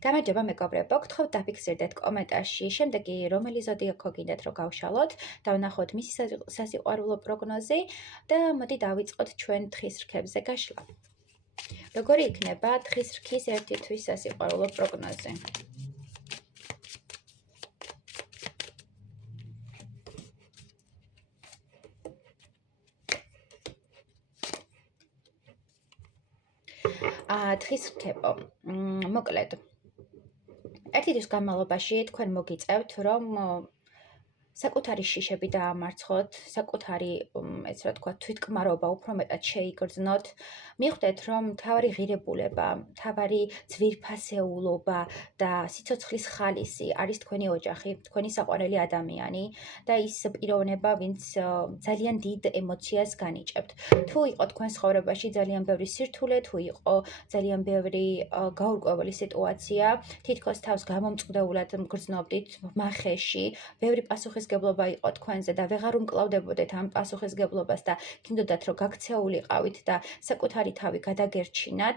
გამარჯობა მეგობრებო, გთხოვთ დაფიქსირდეთ კომენტარში, შემდეგი რომელი ზოდიაქო გინდათ რომ გავშალოთ, დავნახოთ მისი სასიყვარულო პროგნოზი და მოდი დავიწყოთ ჩვენ თხის რქებზე გაშლა. როგორი იქნება თხის რქის ერთი თვის სასიყვარულო პროგნოზი? თხის რქებო, მოკლედ. ერთი თვის განმავლობაში თქვენ მოგიწევთ, რომ საკუთარი შიშები დაამარცხოთ, საკუთარი, έτσι რა თქვა, თვითკმარობა უფრო მეტად შეიგრძნოთ, მიხვდეთ, რომ მთავარი ღირებულება, მთავარი ძვირფასეულობა და სიცოცხლის ხალისი არის თქვენი ოჯახი, თქვენი საყვარელი ადამიანი და ის პიროვნება, ვინც ძალიან დიდ ემოციას განიჭებთ. თუ იყო თქვენ ცხოვრებაში ძალიან ბევრი სირთულე, თუ იყო ძალიან ბევრი გაურკვეველი სიტუაცია, თითქოს თავს გამომწყდეულად მგრძნობდით მახეში, ბევრი პასუხისგებლობა იყო თქვენზე და ვეღარ უმკლავდებოდეთ ამ პასუხისგებლობას და გინდოდათ რომ გაქცეულიყავით და საკუთარი თავი გადაგერჩინათ.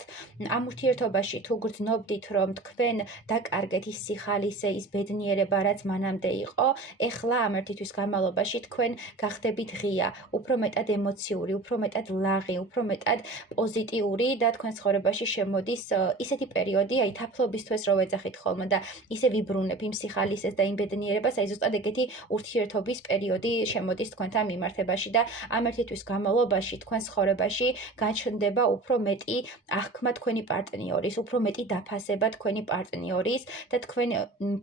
ამ ურთიერთობაში თუ გრძნობდით რომ თქვენ დაკარგეთ ის სიხალისე, ის ბედნიერება, რაც მანამდე იყო, ეხლა ამ ერთი თვის განმავლობაში თქვენ გახდებით ღია, უფრო მეტად ემოციური, უფრო მეტად ლაღი, უფრო მეტად პოზიტიური და თქვენ ცხოვრებაში შემოდის ისეთი პერიოდი, აი თაფლობისთვის რო ვეძახით ხოლმე და ისე ვიბრუნებ იმ სიხალისეს და იმ ბედნიერებას, აი ზუსტად ეგეთი ურთიერთობის პერიოდი შემოდის თქვენთან მიმართებაში და ამ ერთი თვის განმავლობაში თქვენ ცხოვრებაში გაჩნდება უფრო მეტი აღქმა თქვენი პარტნიორის, უფრო მეტი დაფასება თქვენი პარტნიორის და თქვენ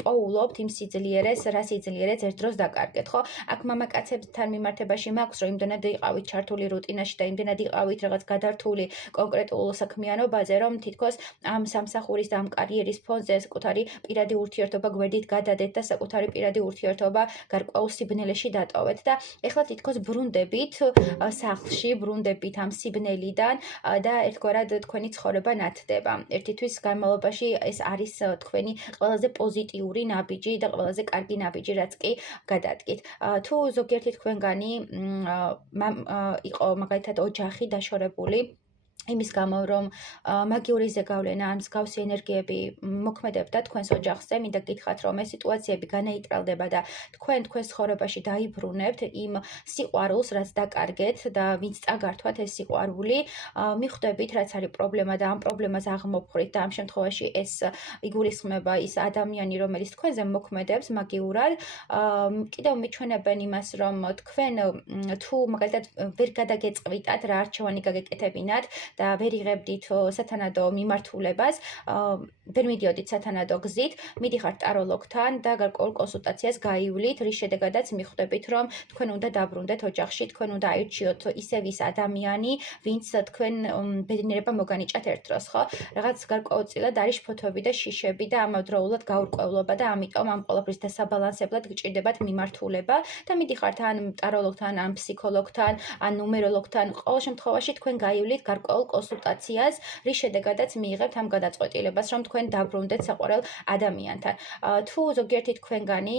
პოულობთ იმ სიძლიერეს, რა სიძლიერეც ერთ დროს დაკარგეთ, ხო? აქ მამაკაცებთან მიმართებაში მაქვს, რომ იმდენად იყავით ჩართული რუტინაში და იმდენად იყავით რაღაც გადართული კონკრეტულ საქმიანობაზე, რომ თითქოს ამ სამსახურის და ამ კარიერის ფონზე საკუთარი პირადი ურთიერთობა გვერდით გადადეთ და საკუთარი პირადი ურთიერთობა გარკვეულ სიბნელეში დატოვეთ და ეხლა თითქოს ბრუნდებით სახლში, ბრუნდებით ამ სიბნელიდან და ერთგვარად თქვენი ცხოვრება ნათდება. ერთი თვის განმავლობაში ეს არის თქვენი ყველაზე პოზიტიური ნაბიჯი და ყველაზე კარგი ნაბიჯი, რაც კი გადადგით. თუ ზოგიერთი თქვენგანი იყო მაგალითად ოჯახი დაშორებული, იმის გამო, რომ მაგიური ზეგავლენა ან მსგავსი ენერგიები მოქმედებდა თქვენს ოჯახზე, მინდა გითხრათ, რომ ეს სიტუაციები განეიტრალდება და თქვენ თქვენს ცხოვრებაში დაიბრუნებთ იმ სიყვარულს, რაც დაკარგეთ და ვინც წაგართვათ ეს სიყვარული, მიხვდებით, რაც არის პრობლემა და ამ პრობლემას აღმოფხვრით და ამ შემთხვევაში ეს იგულისხმება ის ადამიანი, რომელიც თქვენზე მოქმედებს მაგიურად, კიდევ მიჩვენებენ იმას, რომ თქვენ თუ მაგალითად ვერ გადაგეწყვიტათ რა არჩევანი გაგეკეთებინათ და ვერ იღებდით სათანადო მიმართულებას, ვერ მიდიოდით სათანადო გზით, მიდიხართ ტაროლოგთან და გარკვეულ კონსულტაციას გაივლით, რის შედეგადაც მიხვდებით, რომ თქვენ უნდა დაბრუნდეთ ოჯახში, თქვენ უნდა აირჩიოთ ისევ ის ადამიანი, ვინც თქვენ ბედნიერება მოგანიჭათ ერთ დროს, ხო? რაღაც გარკვეულწილად არის ფოთოები და შიშები და ამავდროულად გაურკვევლობა და ამიტომ ამ ყველაფრის დასაბალანსებლად გჭირდებათ მიმართულება და მიდიხართ ან ტაროლოგთან, ან ფსიქოლოგთან, ან ნუმეროლოგთან, ყოველ შემთხვევაში თქვენ გაივლით გარკვეულ კონსულტაციას, რის შედეგადაც მიიღებთ ამ გადაწყვეტილებას, რომ თქვენ დაბრუნდეთ საყვარელ ადამიანთან. თუ ზოგიერთი თქვენგანი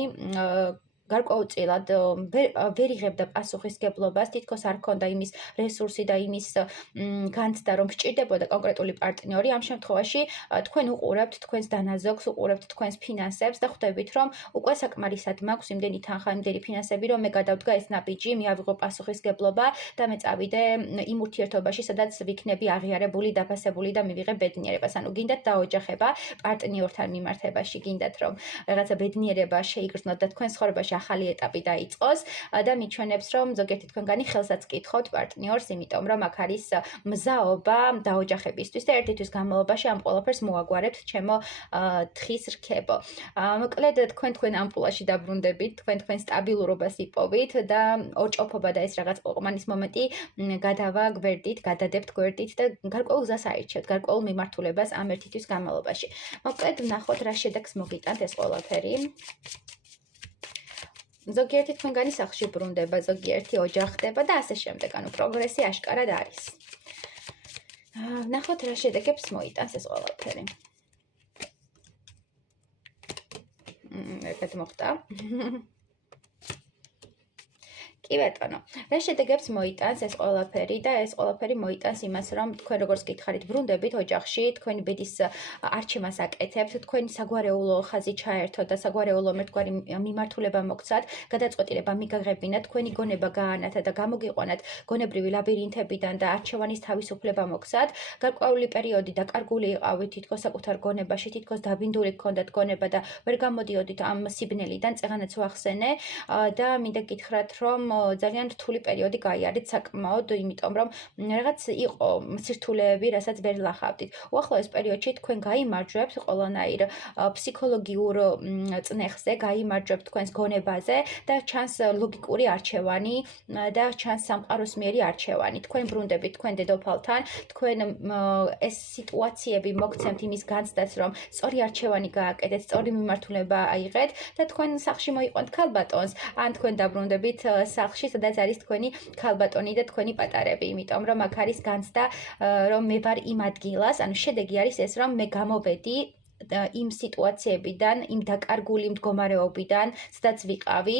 გარკვეულწილად ვერ იღებდა პასუხისგებლობას, თითქოს არ ჰქონდა იმის რესურსი და იმის განცდა, რომ სჭირდებოდა კონკრეტული პარტნიორი, ამ შემთხვევაში თქვენ უყურებთ თქვენს დანაზოგს, უყურებთ თქვენს ფინანსებს და ხვდებით, რომ უკვე საკმარისად მაქვს იმდენი თანხა, იმდენი ფინანსები, რომ მე გადავდგა ეს ნაბიჯი, მე ავიღო პასუხისგებლობა და მე წავიდე იმ ურთიერთობაში, სადაც ვიქნები აღიარებული, დაფასებული და მივიღებ ბედნიერებას. ანუ გინდათ დაოჯახება პარტნიორთან მიმართებაში, გინდათ რომ რაღაცა ბედნიერება შეიგრძნოთ და თქვენ ცხოვრებაში ახალი ეტაპი დაიწყოს და მიჩვენებს, რომ ზოგიერთი თქვენგანი ხელსაც კითხავთ პარტნიორს, იმიტომ რომ აქ არის მზაობა დაოჯახებისთვის და ერთი თვის განმავლობაში ამ ყველაფერს მოაგვარებთ ჩემო თხის რქებო. მოკლედ თქვენ ამპულაში დაბრუნდებით, თქვენ სტაბილურობას იპოვით და ორჭოფობა და ეს რაღაც ყოყმანის მომენტი გადავა გვერდით, გადადებთ გვერდით და გარკვეულ გზას აირჩევთ, გარკვეულ მიმართულებას ამ ერთი თვის განმავლობაში. მოკლედ ვნახოთ რა შედეგს მოგიტანთ ეს ყველაფერი. ზოგიერთი თქვენგანი სახლში ბრუნდება, ზოგიერთი ოჯახდება და ასე შემდეგ, ანუ პროგრესი აშკარად არის. ვნახოთ რა შედეგებს მოიტანს ეს ყველაფერი. ერთად მოხდა. კი ბატონო. რა შედეგებს მოიტანს ეს ყველაფერი და ეს ყველაფერი მოიტანს იმას, რომ თქვენ როგორც გითხარით, ბრუნდებით ოჯახში, თქვენი ბედის არჩევას აკეთებთ, თქვენი საგვარეულო ხაზი ჩაერთოთ და საგვარეულო ერთგვარი მიმართულება მოგცათ, გადაწყვეტილება მიგაღებინათ, თქვენი გონება გაანათათ და გამოგიყვანათ გონებრივი ლაბირინთებიდან და არჩევანის თავისუფლება მოგცათ. გარკვეული პერიოდი დაკარგული იყავით თითქოს საკუთარ გონებაში, თითქოს დაბინდული გქონდათ გონება და ვერ გამოდიოდით ამ სიბნელიდან, წეღანაც ვახსენე და მინდა გითხრათ, რომ ძალიან რთული პერიოდი გაიარეთ საკმაოდ, იმიტომ რომ რაღაც იყო სირთულეები, რასაც ვერ ლახავდით. უახლოეს პერიოდში თქვენ გაიმარჯვებთ ყველანაირ ფსიქოლოგიურ წნეხზე, გაიმარჯვებთ თქვენს გონებაზე და ჩანს ლოგიკური არჩევანი და ჩანს სამყაროსმიერი არჩევანი. თქვენ ბრუნდებით თქვენ დედოფალთან, თქვენ ეს სიტუაციები მოგცემთ იმის განცდას, რომ სწორი არჩევანი გააკეთეთ, სწორი მიმართულება აიღეთ და თქვენ სახლში მოიყვანთ ქალბატონს, ან თქვენ დაბრუნდებით სახლში, სადაც არის თქვენი ქალბატონი და თქვენი პატარები, იმიტომ რომ აქ არის განცდა, რომ მე ვარ იმ ადგილას, ანუ შედეგი არის ეს, რომ მე გამოვედი იმ სიტუაციებიდან, იმ დაკარგული მდგომარეობიდან, სადაც ვიყავი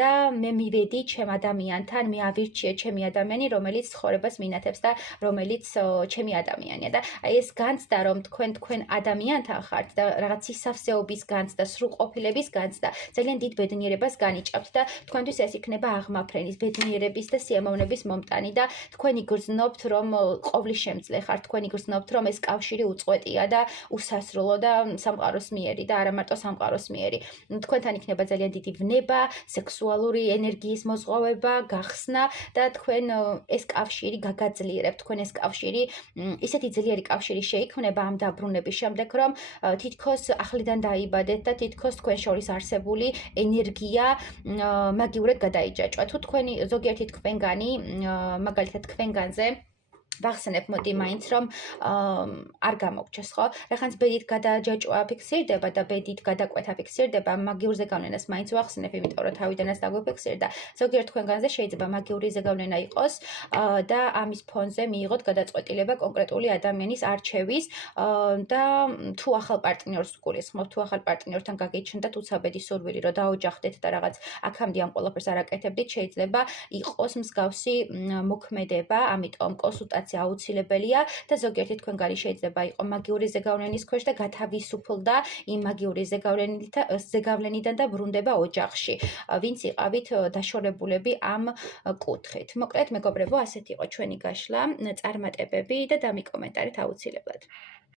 და მე მივედი ჩემ ადამიანთან, მე ავირჩიე ჩემი ადამიანი, რომელიც ცხოვრებას მინათებს და რომელიც ჩემი ადამიანია და აი ეს განცდა, რომ თქვენ ადამიანთან ხართ და რაღაც სისავსეობის განცდა, სრულყოფილების განცდა, ძალიან დიდ ბედნიერებას განიჭავთ და თქვენთვის ეს იქნება აღმაფრენის, ბედნიერების და სიამოვნების მომტანი და თქვენი გრძნობთ, რომ ყოვლისშემძლე ხართ, თქვენი გრძნობთ, რომ ეს კავშირი უწყვეტია და უსასრულო და სამყაროსმიერი და არა მარტო სამყაროსმიერი. თქვენთან იქნება ძალიან დიდი ვნება, სექსუალური ენერგიის მოზღვავება, გახსნა და თქვენ ეს კავშირი გაგაძლიერებთ, თქვენ ეს კავშირი ისეთი ძლიერი კავშირი შეიქმნება ამ დაბრუნების შემდეგ, რომ თითქოს ახლიდან დაიბადეთ და თითქოს თქვენ შორის არსებული ენერგია მაგიურად გადაიჯაჭვა. თუ თქვენი ზოგიერთი თქვენგანი, მაგალითად თქვენგანზე ვახსენებ მოდი მაინც რომ არ გამოგჩეს ხო? რახანს ბედით გადაჯაჭვა ფიქსირდება და ბედით გადაკვეთა ფიქსირდება, მაგიურ ზეგავლენას მაინც ვახსენებ, იმიტომ რომ თავიდანაც დაგვიფიქსირდა. ზოგიერთ თქვენგანზე შეიძლება მაგიური ზეგავლენა იყოს და ამის ფონზე მიიღოთ გადაწყვეტილება კონკრეტული ადამიანის არჩევის და თუ ახალ პარტნიორს გულისხმობთ, თუ ახალ პარტნიორთან გაგიჩნდათ უცაბედი სურვილი, რომ დაოჯახდეთ და რაღაც აქამდე ამ ყველაფერს არ აკეთებდით, შეიძლება იყოს მსგავსი მოქმედება, ამიტომ კონსულტაცია აუცილებელია და ზოგიერთი თქვენგანი შეიძლება იყო მაგიური ზეგავლენის ქვეშ და გათავისუფლდა იმ მაგიური ზეგავლენიდან და ბრუნდება ოჯახში. ვინც იყავით დაშორებულები ამ კუთხით. მოკლედ, მეგობრებო, ასეთი იყო ჩვენი გაშლა, წარმატებები და დამიკომენტარეთ აუცილებლად.